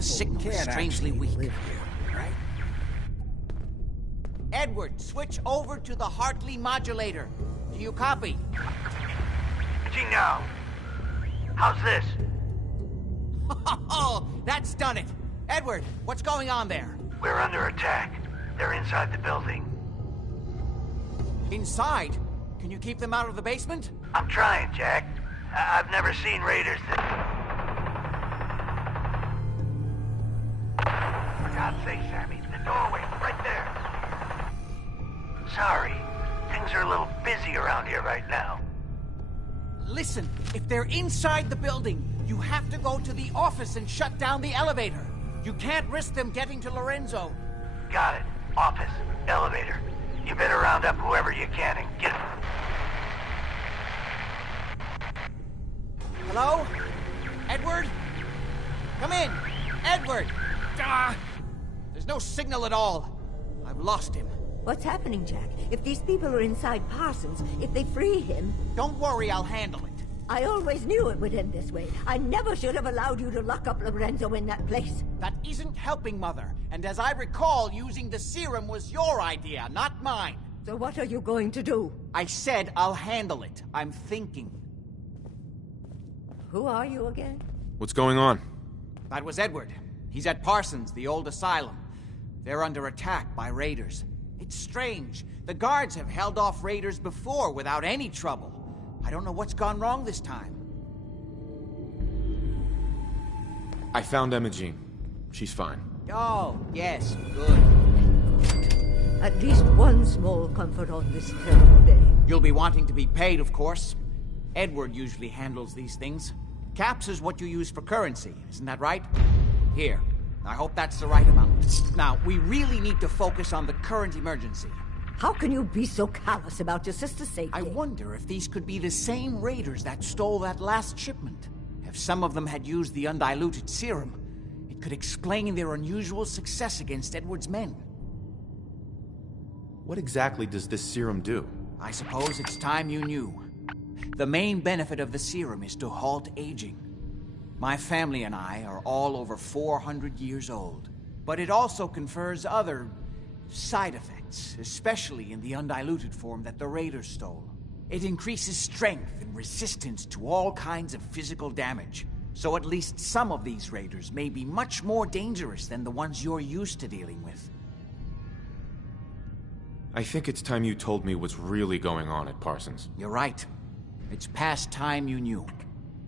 the signal is strangely weak. Live here, right? Edward, switch over to the Hartley modulator. Do you copy? Imaging now. How's this? Oh, that's done it. Edward, what's going on there? We're under attack. They're inside the building. Inside? Can you keep them out of the basement? I'm trying, Jack. I've never seen raiders that... For God's sake, Sammy, the doorway, right there. Sorry, things are a little busy around here right now. Listen, if they're inside the building, you have to go to the office and shut down the elevator. You can't risk them getting to Lorenzo. Got it. Office, elevator. You better round up whoever you can and get... Hello? Edward? Come in! Edward! Ah! There's no signal at all. I've lost him. What's happening, Jack? If these people are inside Parsons, if they free him... Don't worry, I'll handle it. I always knew it would end this way. I never should have allowed you to lock up Lorenzo in that place. That isn't helping, Mother. And as I recall, using the serum was your idea, not mine. So what are you going to do? I said I'll handle it. I'm thinking. Who are you again? What's going on? That was Edward. He's at Parsons, the old asylum. They're under attack by raiders. It's strange. The guards have held off raiders before without any trouble. I don't know what's gone wrong this time. I found Imogene. She's fine. Oh, yes, good. At least one small comfort on this terrible day. You'll be wanting to be paid, of course. Edward usually handles these things. Caps is what you use for currency, isn't that right? Here. I hope that's the right amount. Now, we really need to focus on the current emergency. How can you be so callous about your sister's safety? I wonder if these could be the same raiders that stole that last shipment. If some of them had used the undiluted serum, it could explain their unusual success against Edward's men. What exactly does this serum do? I suppose it's time you knew. The main benefit of the serum is to halt aging. My family and I are all over 400 years old. But it also confers other side effects, especially in the undiluted form that the raiders stole. It increases strength and resistance to all kinds of physical damage. So at least some of these raiders may be much more dangerous than the ones you're used to dealing with. I think it's time you told me what's really going on at Parsons. You're right. It's past time you knew.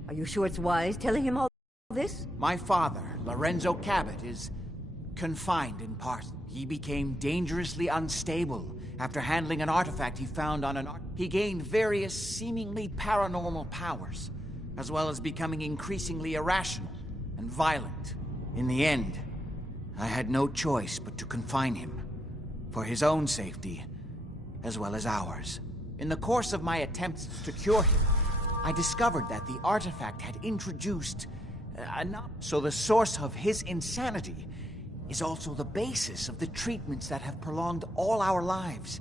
Are you sure it's wise telling him all this? My father, Lorenzo Cabot, is confined in Parsons. He became dangerously unstable after handling an artifact he found on He gained various seemingly paranormal powers, as well as becoming increasingly irrational and violent. In the end, I had no choice but to confine him, for his own safety, as well as ours. In the course of my attempts to cure him, I discovered that the artifact had introduced so the source of his insanity is also the basis of the treatments that have prolonged all our lives.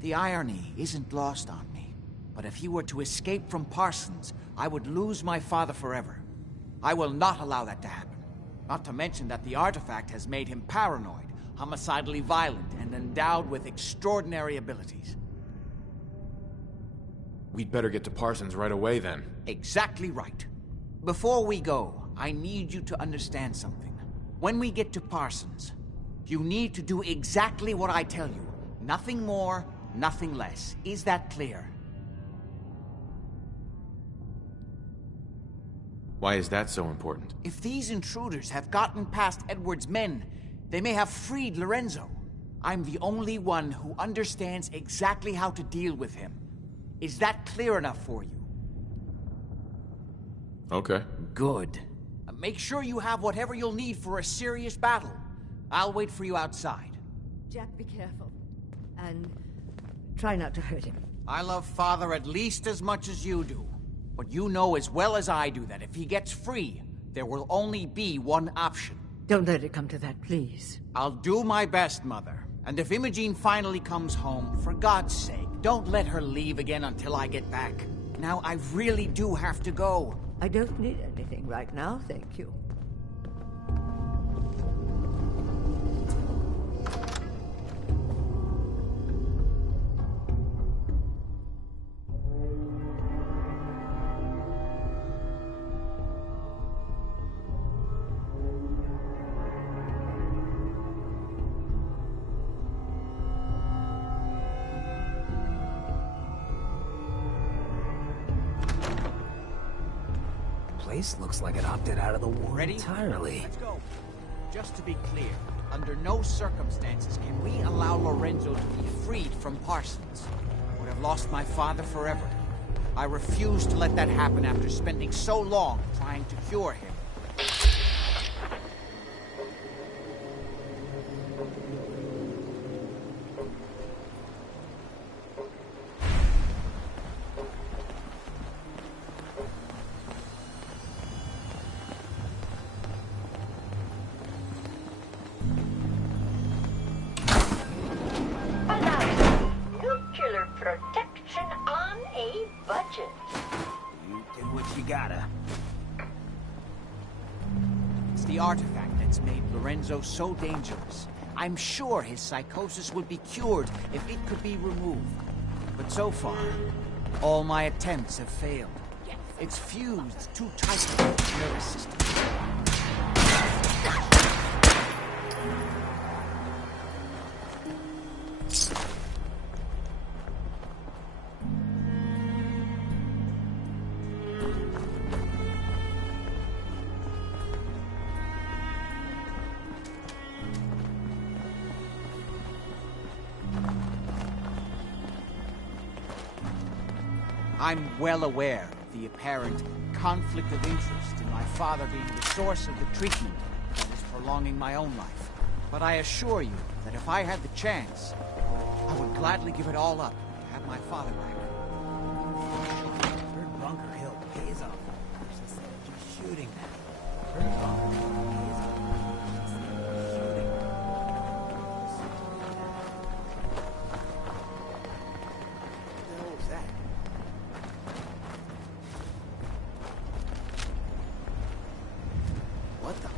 The irony isn't lost on me, but if he were to escape from Parsons, I would lose my father forever. I will not allow that to happen. Not to mention that the artifact has made him paranoid, homicidally violent, and endowed with extraordinary abilities. We'd better get to Parsons right away, then. Exactly right. Before we go, I need you to understand something. When we get to Parsons, you need to do exactly what I tell you. Nothing more, nothing less. Is that clear? Why is that so important? If these intruders have gotten past Edward's men, they may have freed Lorenzo. I'm the only one who understands exactly how to deal with him. Is that clear enough for you? Okay. Good. Make sure you have whatever you'll need for a serious battle. I'll wait for you outside. Jack, be careful. And try not to hurt him. I love Father at least as much as you do. But you know as well as I do that if he gets free, there will only be one option. Don't let it come to that, please. I'll do my best, Mother. And if Imogene finally comes home, for God's sake, don't let her leave again until I get back. Now, I really do have to go. I don't need anything right now, thank you. place looks like it opted out of the war Ready? entirely. Let's go. Just to be clear, under no circumstances can we allow Lorenzo to be freed from Parsons. I would have lost my father forever. I refuse to let that happen after spending so long trying to cure him. Nuclear protection on a budget. You do what you gotta. It's the artifact that's made Lorenzo so dangerous. I'm sure his psychosis would be cured if it could be removed. But so far, all my attempts have failed. It's fused too tightly with his nervous system. I'm well aware of the apparent conflict of interest in my father being the source of the treatment that is prolonging my own life. But I assure you that if I had the chance, I would gladly give it all up to have my father back. Heard Bunker Hill pays off instead of just shooting them. Heard Bunker Hill pays off instead of just shooting them. What the hell was that? What the?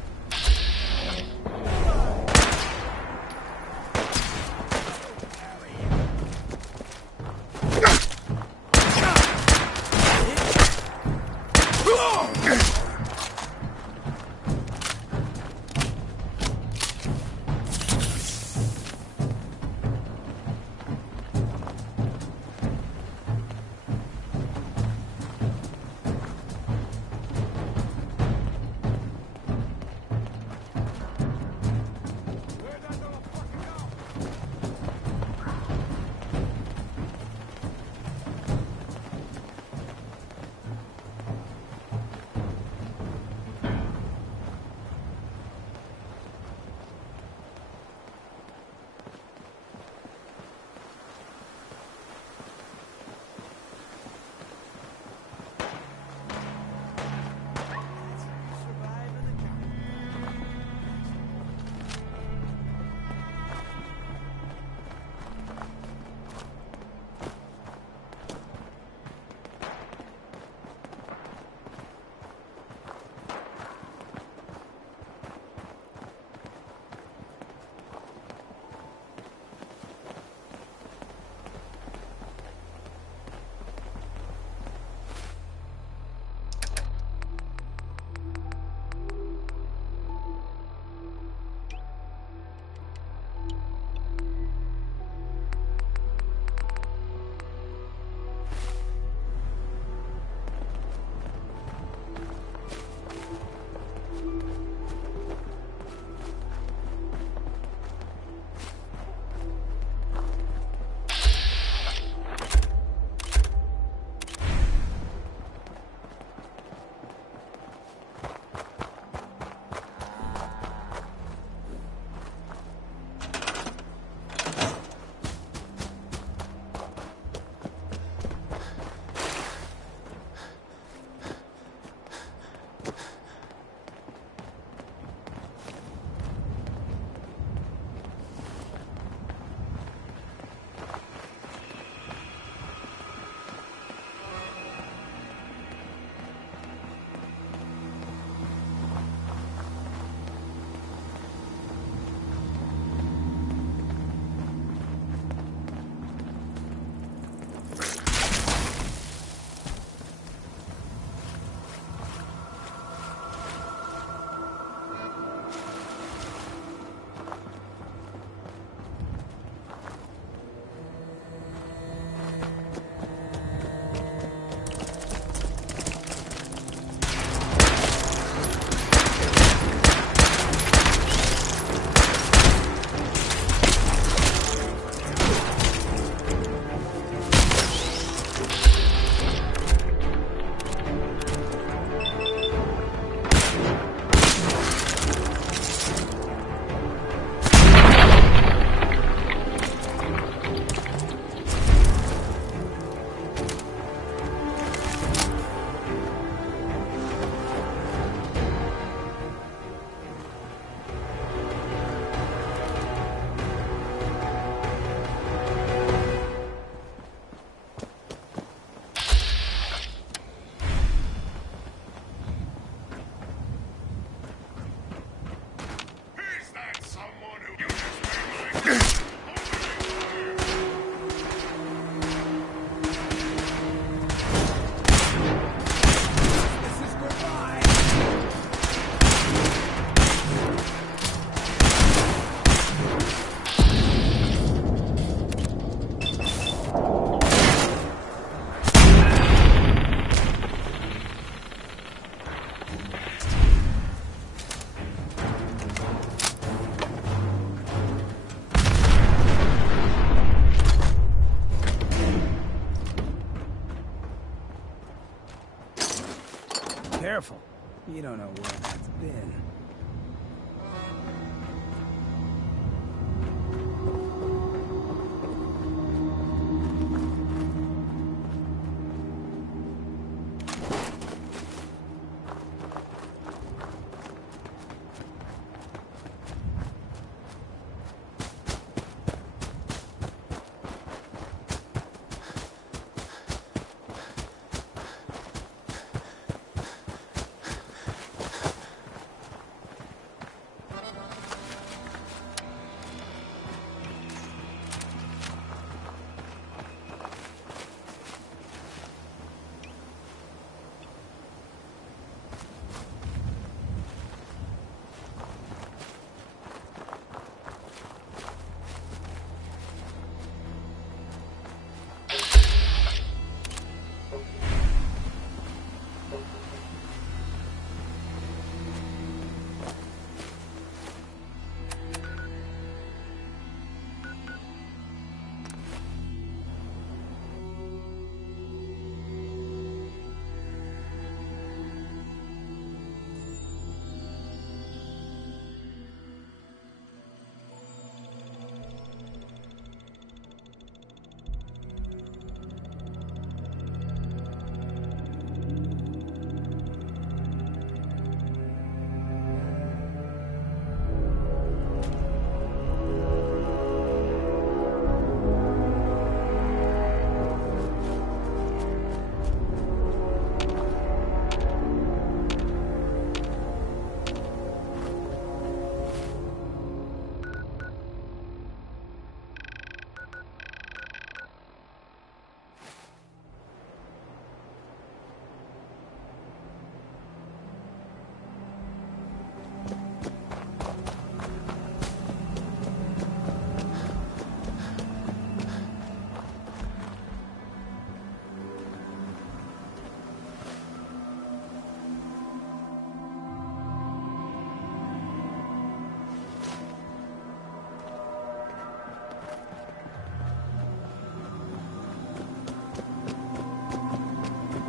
Careful. You don't know where that's been.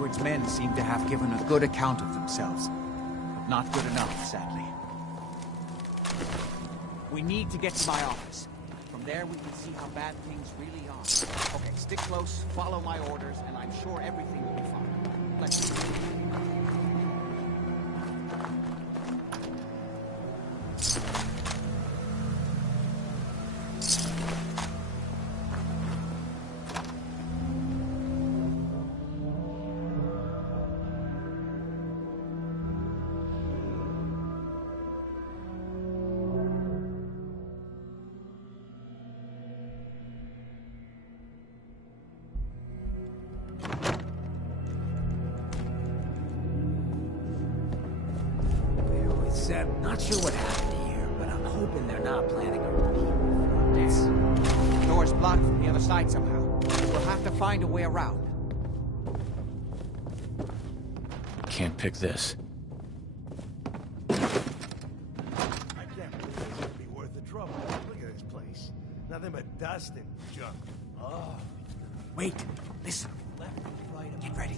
Edward's men seem to have given a good account of themselves. But not good enough, sadly. We need to get to my office. From there, we can see how bad things really are. Okay, stick close, follow my orders, and I'm sure everything will be fine. Let's go. Not sure what happened here, but I'm hoping they're not planning a repeat. Damn. The door's blocked from the other side somehow. We'll have to find a way around. Can't pick this. I can't believe this would be worth the trouble. Look at this place. Nothing but dust and junk. Oh. Wait, listen. Left, right, Get ready.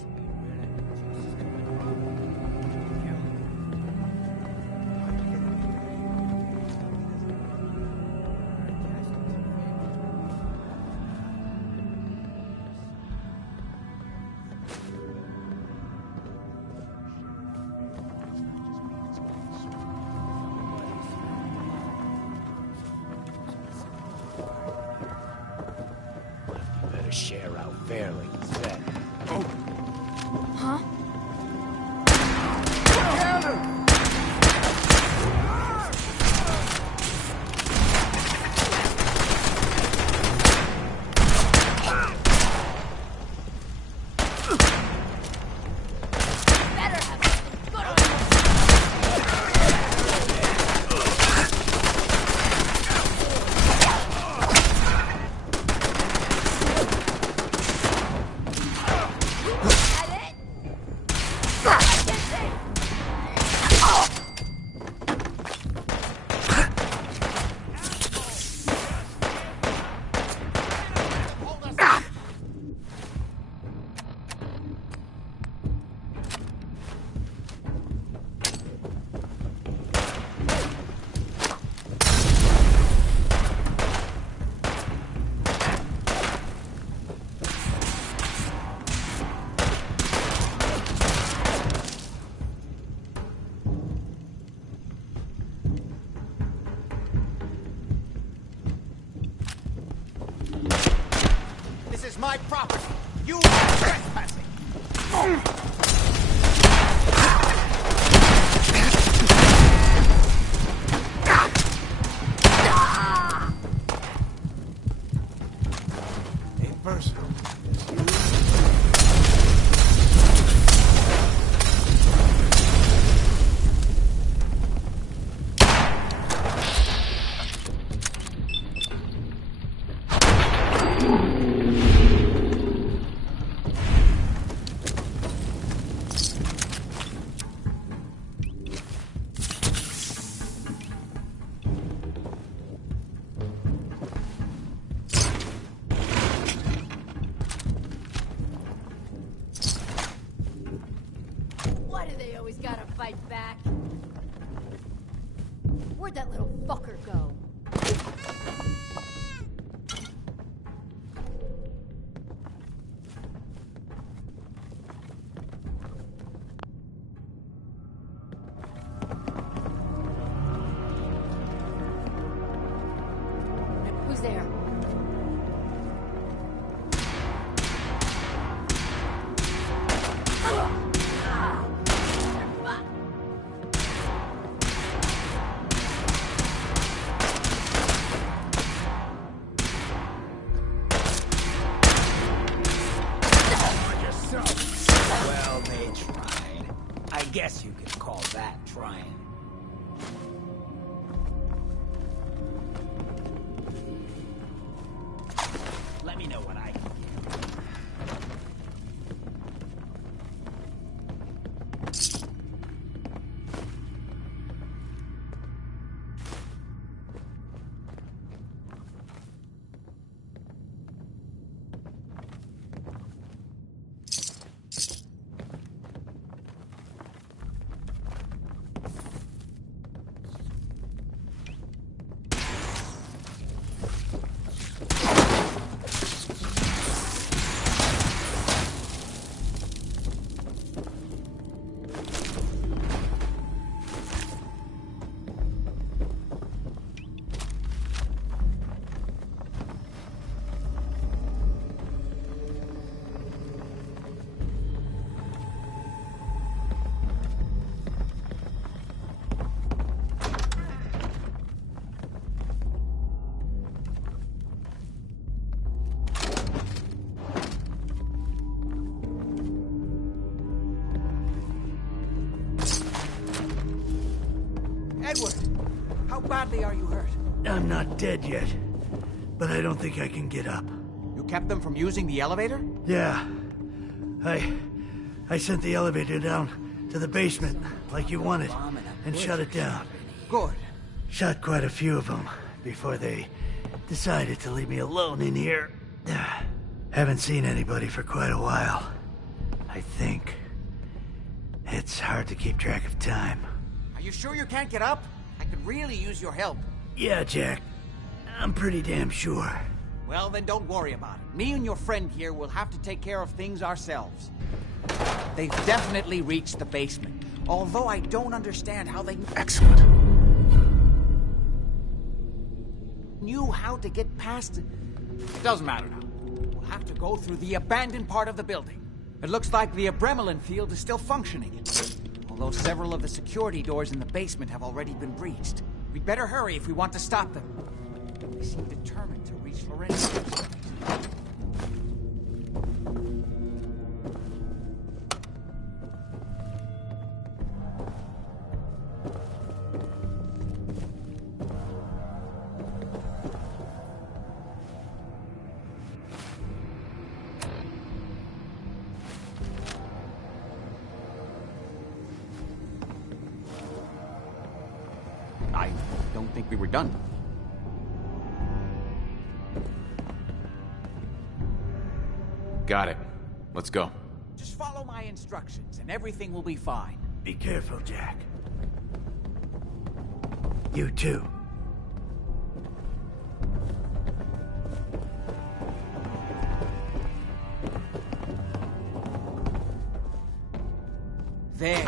Share out fairly, instead. Huh? my property! You are trespassing! Ain't personal. Why do they always gotta fight back? Where'd that little fucker go? Who's there? Well, they tried. I guess you could call that trying. Let me know what I can get. Edward, how badly are you hurt? I'm not dead yet, but I don't think I can get up. You kept them from using the elevator? Yeah. I sent the elevator down to the basement, like you wanted, and shut it down. Good. Shot quite a few of them before they decided to leave me alone in here. Haven't seen anybody for quite a while. I think. It's hard to keep track of time. Are you sure you can't get up? I could really use your help. Yeah, Jack. I'm pretty damn sure. Well, then don't worry about it. Me and your friend here will have to take care of things ourselves. They've definitely reached the basement, although I don't understand how they... Excellent. ...knew how to get past it. Doesn't matter now. We'll have to go through the abandoned part of the building. It looks like the Abramelin field is still functioning, although several of the security doors in the basement have already been breached. We'd better hurry if we want to stop them. They seem determined to reach Lorenzo. I don't think we were done. Got it. Let's go. Just follow my instructions and everything will be fine. Be careful, Jack. You too. There.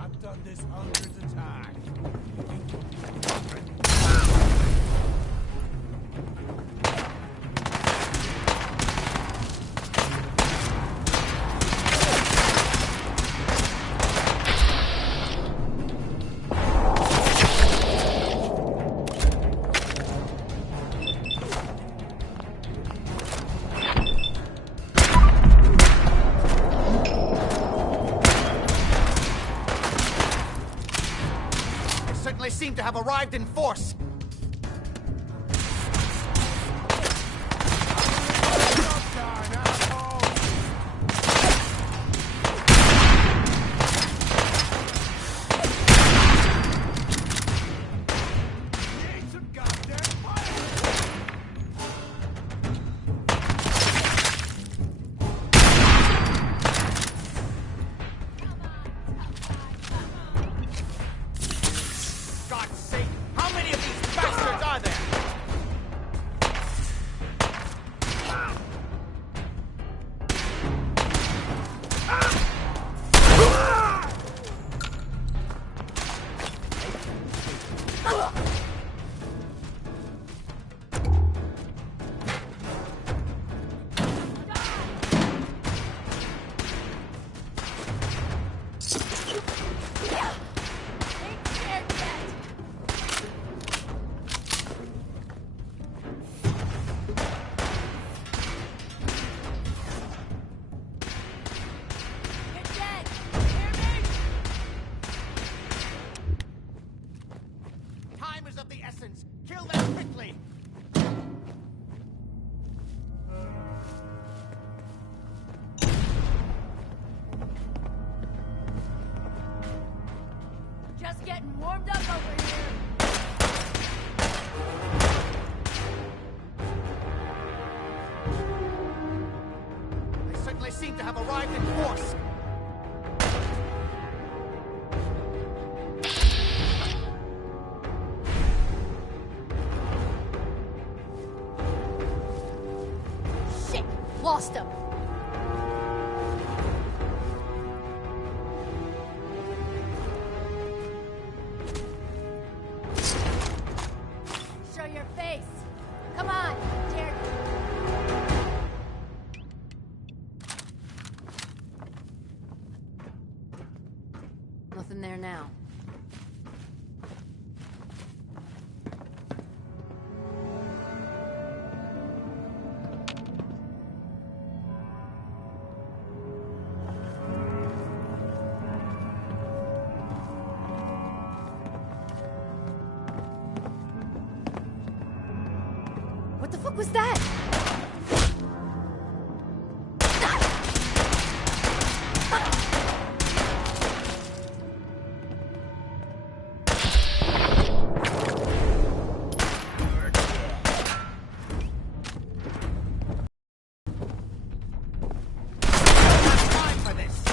I've done this hundreds of times. They seem to have arrived in force. God's sake, how many of these bastards are there? Time is of the essence. Kill them quickly. Just getting warmed up over here. They certainly seem to have arrived in force. Shit! Lost him! Show your face! Come on! Dare Nothing there now. What the fuck was that? Time for this.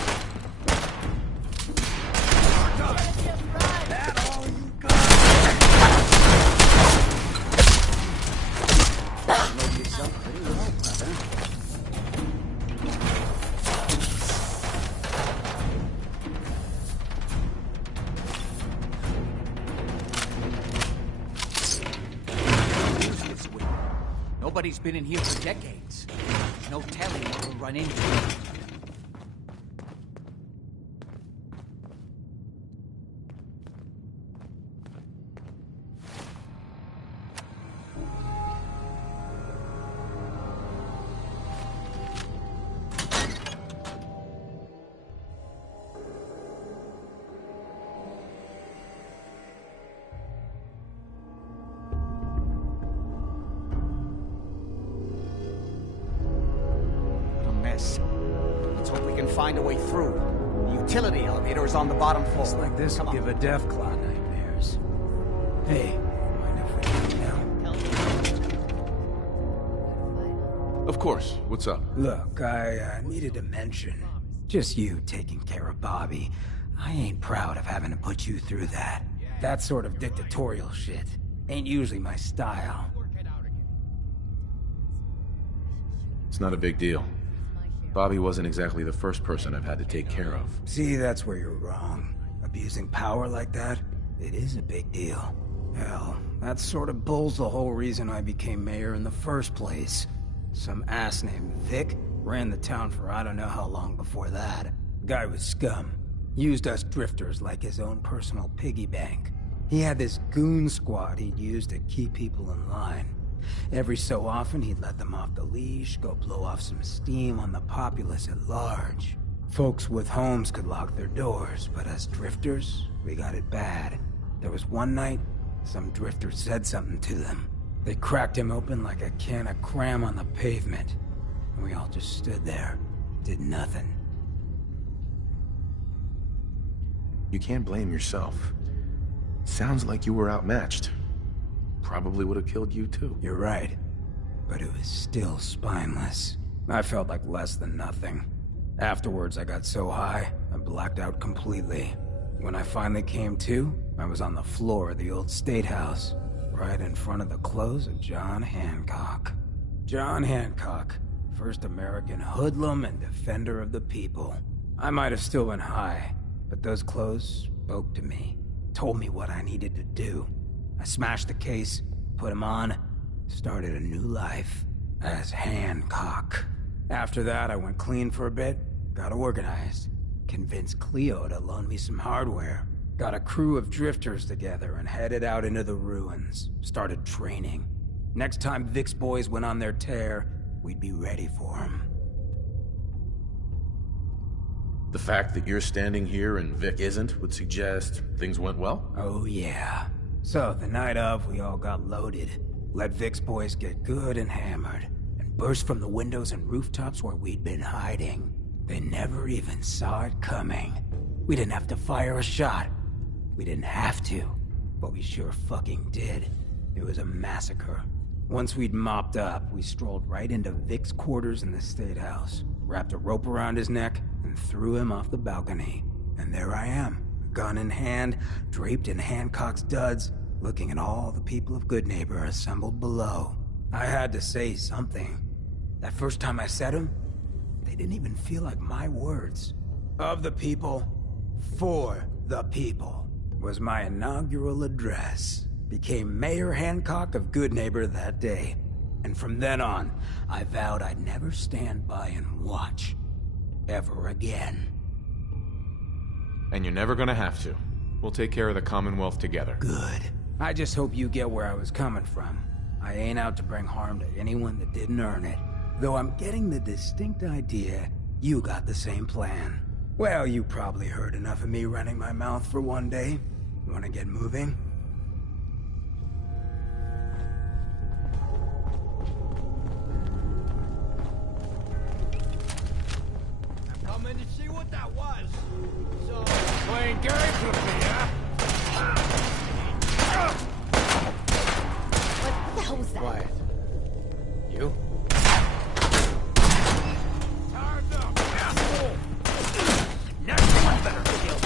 Nobody's been in here for decades. There's no telling what we'll run into. Let's hope we can find a way through. You've utility elevator is on the bottom floor. Looks like this will give a Deathclaw nightmares. Hey, mind if we leave now? Of course. What's up? Look, I needed to mention, just you taking care of Bobby. I ain't proud of having to put you through that. That sort of dictatorial shit ain't usually my style. It's not a big deal. Bobby wasn't exactly the first person I've had to take care of. See, that's where you're wrong. Abusing power like that, it is a big deal. Hell, that sort of bull's the whole reason I became mayor in the first place. Some ass named Vic ran the town for I don't know how long before that. Guy was scum. Used us drifters like his own personal piggy bank. He had this goon squad he'd use to keep people in line. Every so often, he'd let them off the leash, go blow off some steam on the populace at large. Folks with homes could lock their doors, but us drifters, we got it bad. There was one night, some drifter said something to them. They cracked him open like a can of cram on the pavement. And we all just stood there, did nothing. You can't blame yourself. Sounds like you were outmatched. Probably would have killed you too. You're right. But it was still spineless. I felt like less than nothing. Afterwards, I got so high, I blacked out completely. When I finally came to, I was on the floor of the old State House, right in front of the clothes of John Hancock. John Hancock, first American hoodlum and defender of the people. I might have still been high, but those clothes spoke to me, told me what I needed to do. I smashed the case, put him on, started a new life as Hancock. After that, I went clean for a bit, got organized, convinced Cleo to loan me some hardware, got a crew of drifters together and headed out into the ruins, started training. Next time Vic's boys went on their tear, we'd be ready for them. The fact that you're standing here and Vic isn't would suggest things went well? Oh yeah. So, the night of, we all got loaded, let Vic's boys get good and hammered, and burst from the windows and rooftops where we'd been hiding. They never even saw it coming. We didn't have to fire a shot. We didn't have to, but we sure fucking did. It was a massacre. Once we'd mopped up, we strolled right into Vic's quarters in the State House, wrapped a rope around his neck, and threw him off the balcony. And there I am. Gun in hand, draped in Hancock's duds, looking at all the people of Goodneighbor assembled below. I had to say something. That first time I said them, they didn't even feel like my words. Of the people, for the people, was my inaugural address. Became Mayor Hancock of Goodneighbor that day. And from then on, I vowed I'd never stand by and watch. Ever again. And you're never gonna have to. We'll take care of the Commonwealth together. Good. I just hope you get where I was coming from. I ain't out to bring harm to anyone that didn't earn it. Though I'm getting the distinct idea you got the same plan. Well, you probably heard enough of me running my mouth for one day. Wanna get moving? I'm coming to see what that was. So, playing games with me, huh? What the hell was that? Quiet. You? Time's up, asshole! Next one better kill.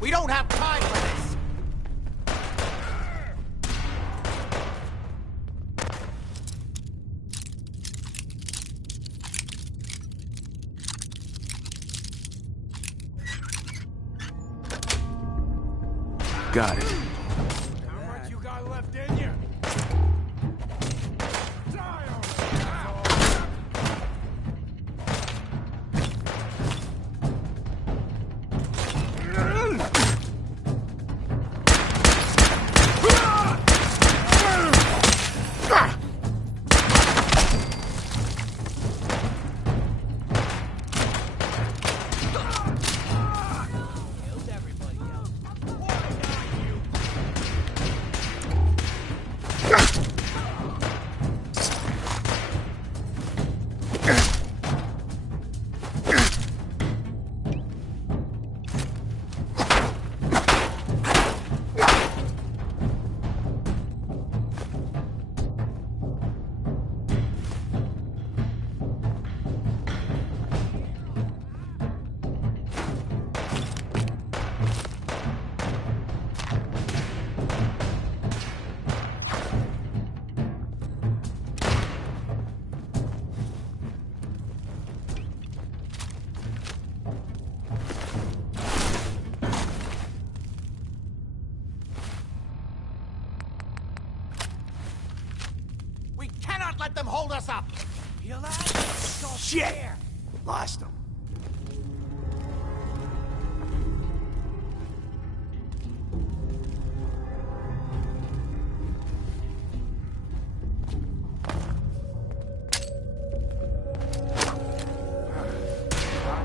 We don't have time for this. Got it. How much you got left in you? Die hold us up! Feel that? Shit! Lost him.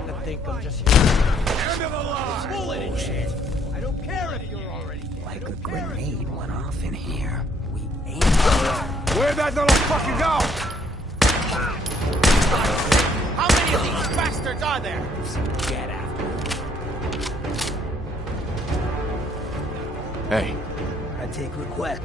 I think I'm just end of the line! Bullshit! I don't care if you're already dead. Like a grenade went off in here. We ain't... Where'd that little fucker go? How many of these bastards are there? Get after him. Hey, I take request.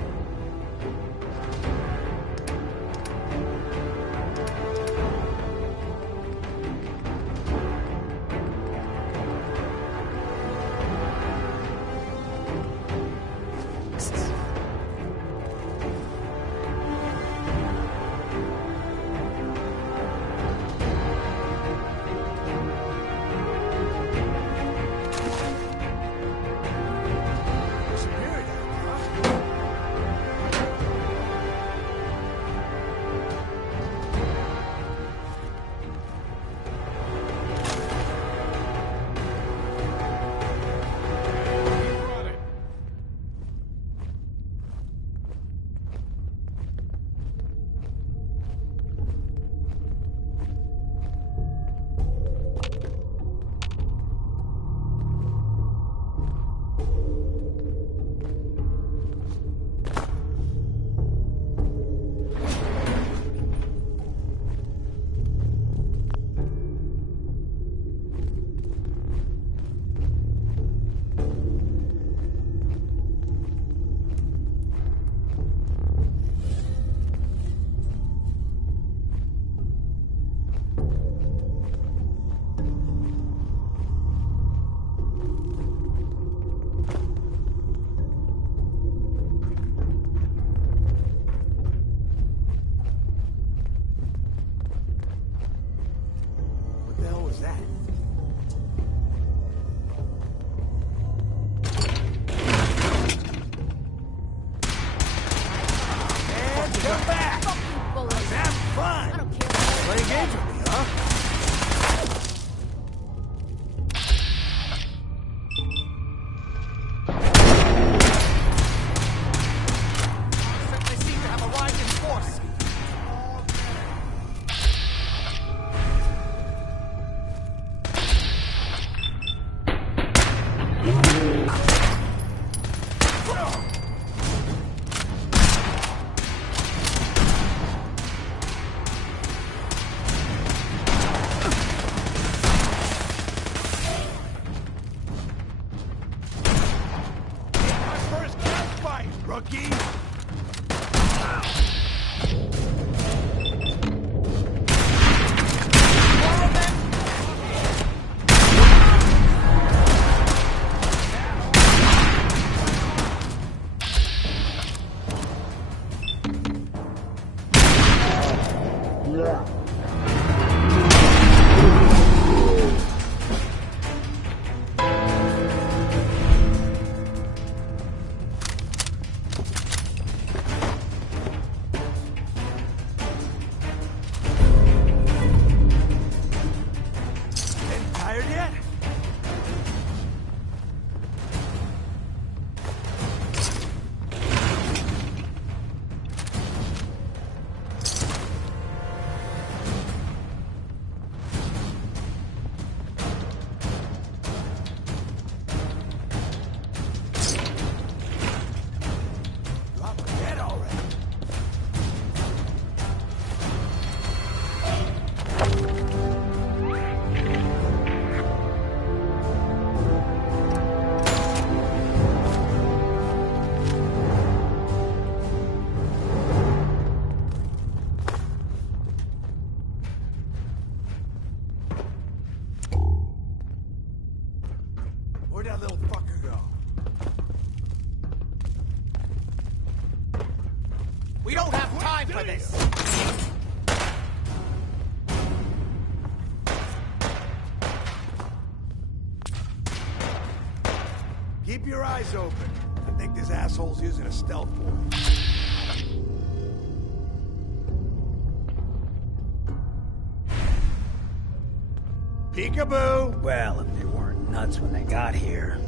Where'd that little fucker go? We don't have time for this! Keep your eyes open. I think this asshole's using a stealth board. Peekaboo! Well, if they weren't nuts when they got here.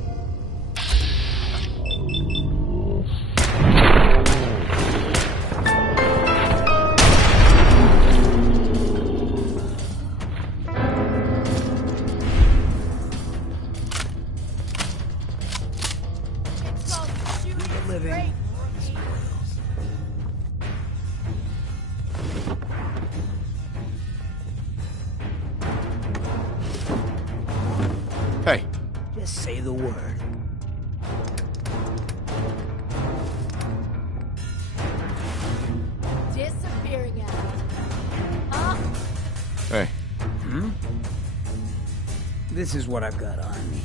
Hey. Just say the word. Disappearing out. Huh? Hey. This is what I've got on me.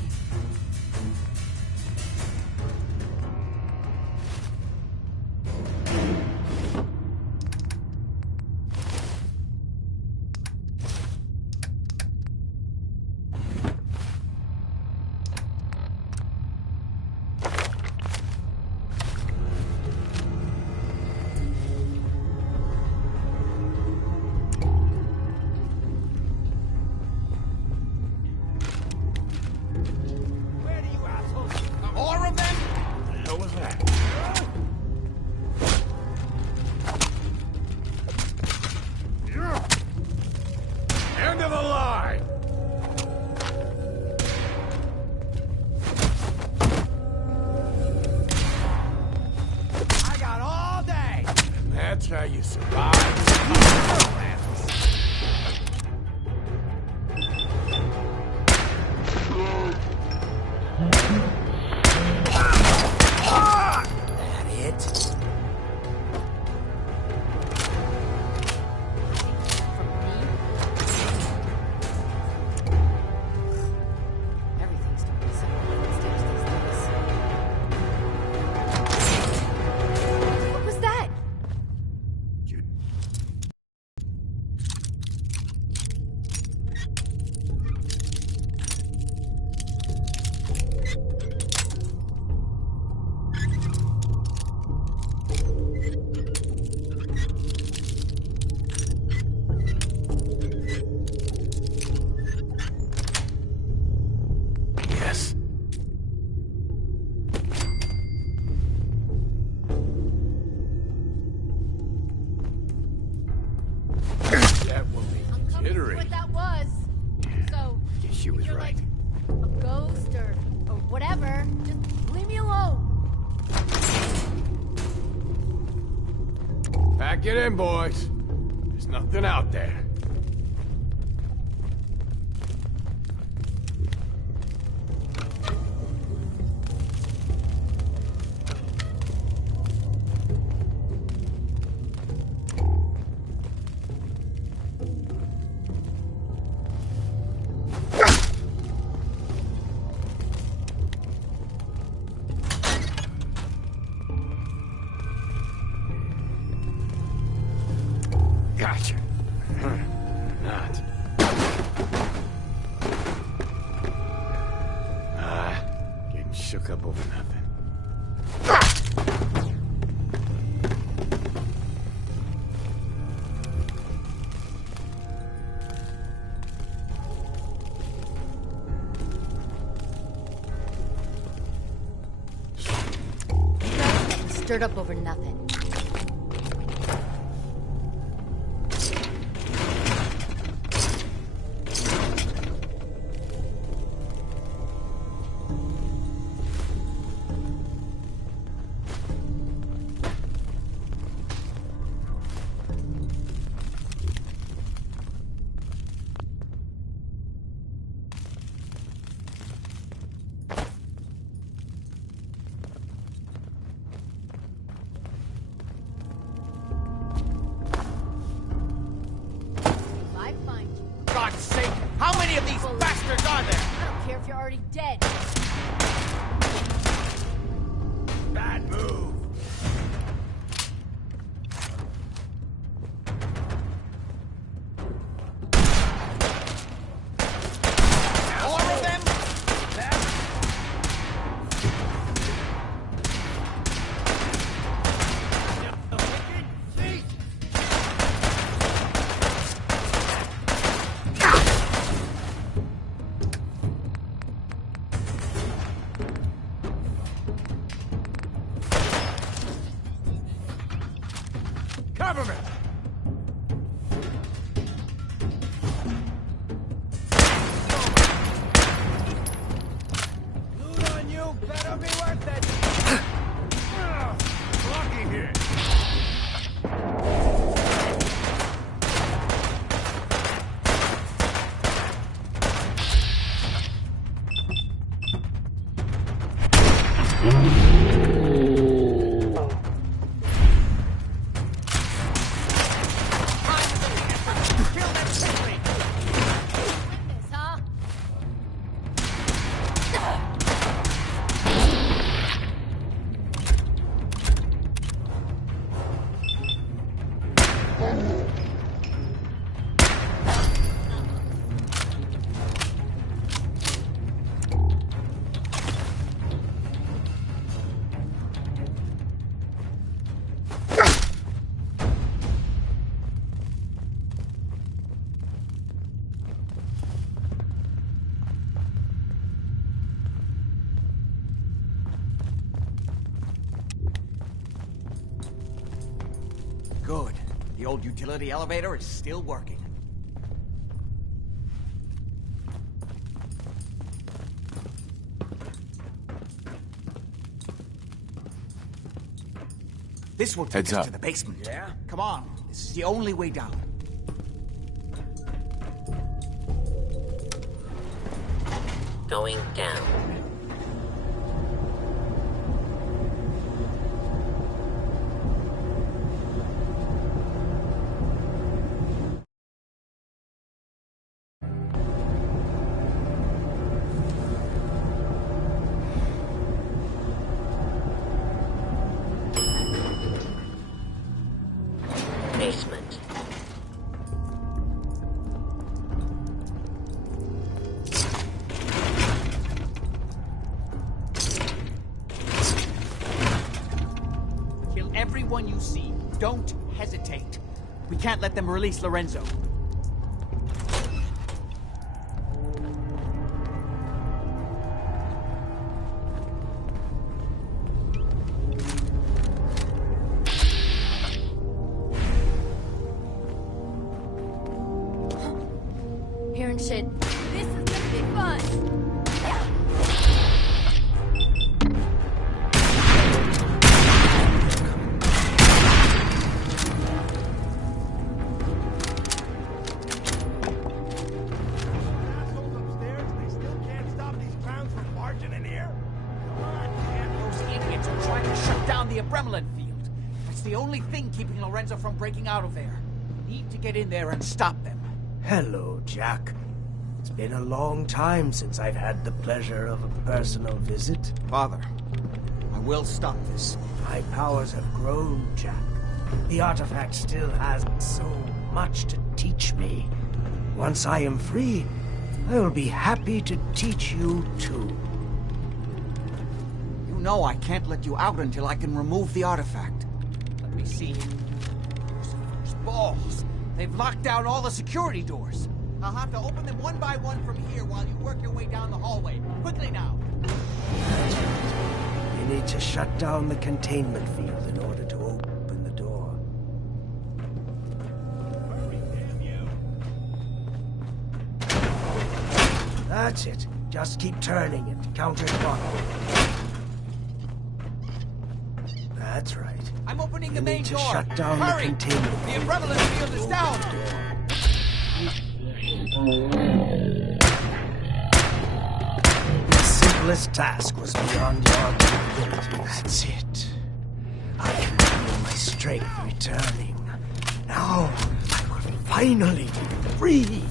More of them? What the hell was that? End of the line! I got all day! And that's how you survive. That it? Everything's starting to sound footsteps these days. What was that? Yes. That will make I'm you coming to jittery. what that was. So, Guess she was you're right. like a ghost or whatever. Just leave me alone. Pack it in, boys. There's nothing out there. Gotcha. Not. Getting shook up over nothing. Stirred up over nothing. God's sake! How many of these bastards are there? I don't care if you're already dead. Bad move! More of them? Cover me! Loot on you better be worth it! Lucky here! Good. The old utility elevator is still working. This will take Heads us up. to the basement. Yeah? Come on. This is the only way down. Going down. Basement. Kill everyone you see. Don't hesitate. We can't let them release Lorenzo. Hearing shit. This is gonna be fun. Assholes upstairs, they still can't stop these clowns from barging in here? Come on, man. Those idiots are trying to shut down the Abremlin field. That's the only thing keeping Lorenzo from breaking out of there. We need to get in there and stop them. Hello, Jack. It's been a long time since I've had the pleasure of a personal visit. Father, I will stop this. My powers have grown, Jack. The artifact still has so much to teach me. Once I am free, I will be happy to teach you too. You know I can't let you out until I can remove the artifact. Let me see. Lucifer's balls. They've locked down all the security doors. I'll have to open them one by one from here while you work your way down the hallway. Quickly now. You need to shut down the containment field in order to open the door. That's it. Just keep turning it, counterclockwise. That's right. I'm opening the You main need to door. shut down Hurry! the containment The field. Abremlin field is down. The simplest task was beyond your capabilities. That's it. I can feel my strength returning. Now, I will finally be free.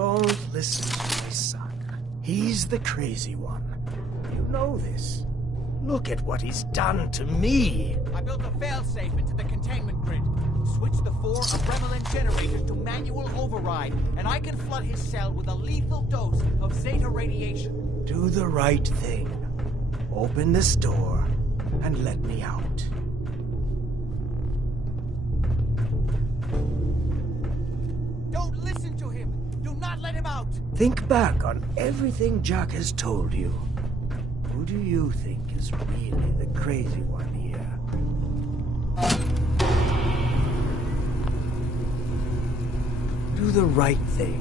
Don't listen to my son. He's the crazy one. You know this. Look at what he's done to me. I built a failsafe into the containment grid. Switched the 4 Aremelin generators to manual override, and I can flood his cell with a lethal dose of Zeta radiation. Do the right thing. Open this door and let me out. Don't listen to him! Do not let him out! Think back on everything Jack has told you. Who do you think is really the crazy one here? Do the right thing.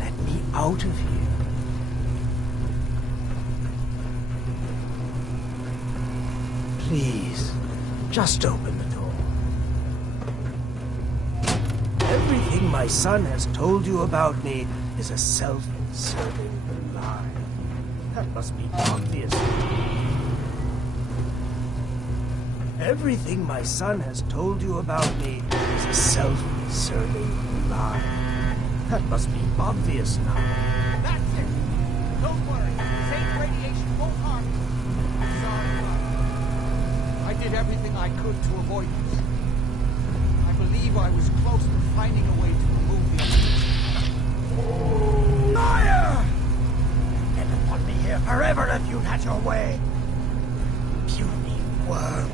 Let me out of here. Please, just open the door. Everything my son has told you about me is a self-serving lie. That must be obvious. Everything my son has told you about me is a self-serving lie. That must be obvious now. That's it! Don't worry, Zeta radiation won't harm you. Sorry, Father. I did everything I could to avoid this. I believe I was close to finding a way to remove the obstacle. Liar! Get upon me here forever if you'd had your way. Puny worm.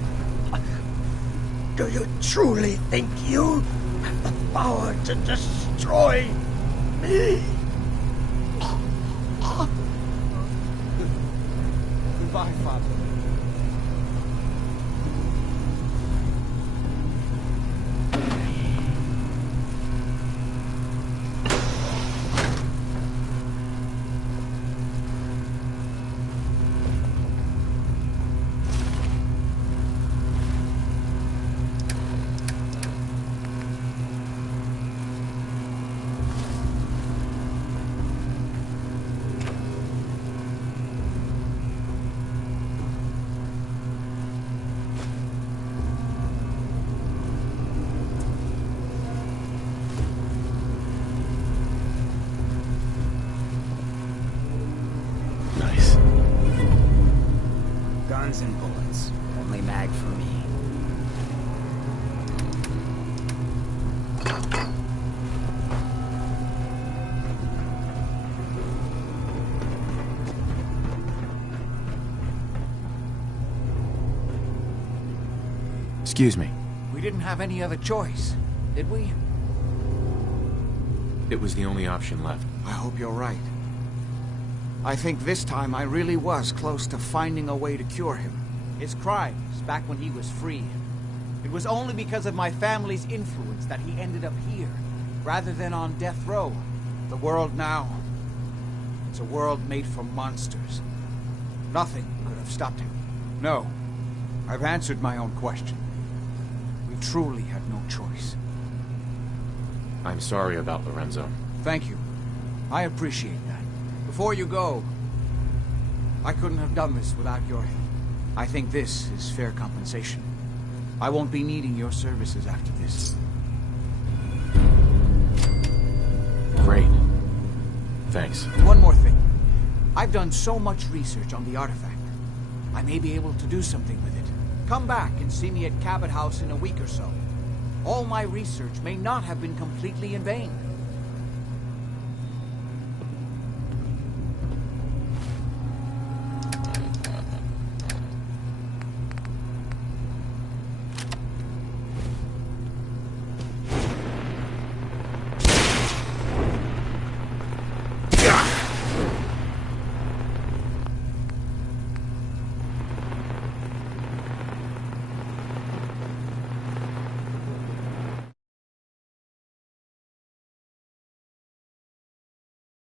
Do you truly think you have the power to destroy me? Goodbye, Father. Guns and bullets. Only mag for me. Excuse me. We didn't have any other choice, did we? It was the only option left. I hope you're right. I think this time I really was close to finding a way to cure him. His crimes, back when he was free. It was only because of my family's influence that he ended up here, rather than on death row. The world now, it's a world made for monsters. Nothing could have stopped him. No, I've answered my own question. We truly had no choice. I'm sorry about Lorenzo. Thank you. I appreciate that. Before you go, I couldn't have done this without your help. I think this is fair compensation. I won't be needing your services after this. Great. Thanks. One more thing. I've done so much research on the artifact. I may be able to do something with it. Come back and see me at Cabot House in a week or so. All my research may not have been completely in vain.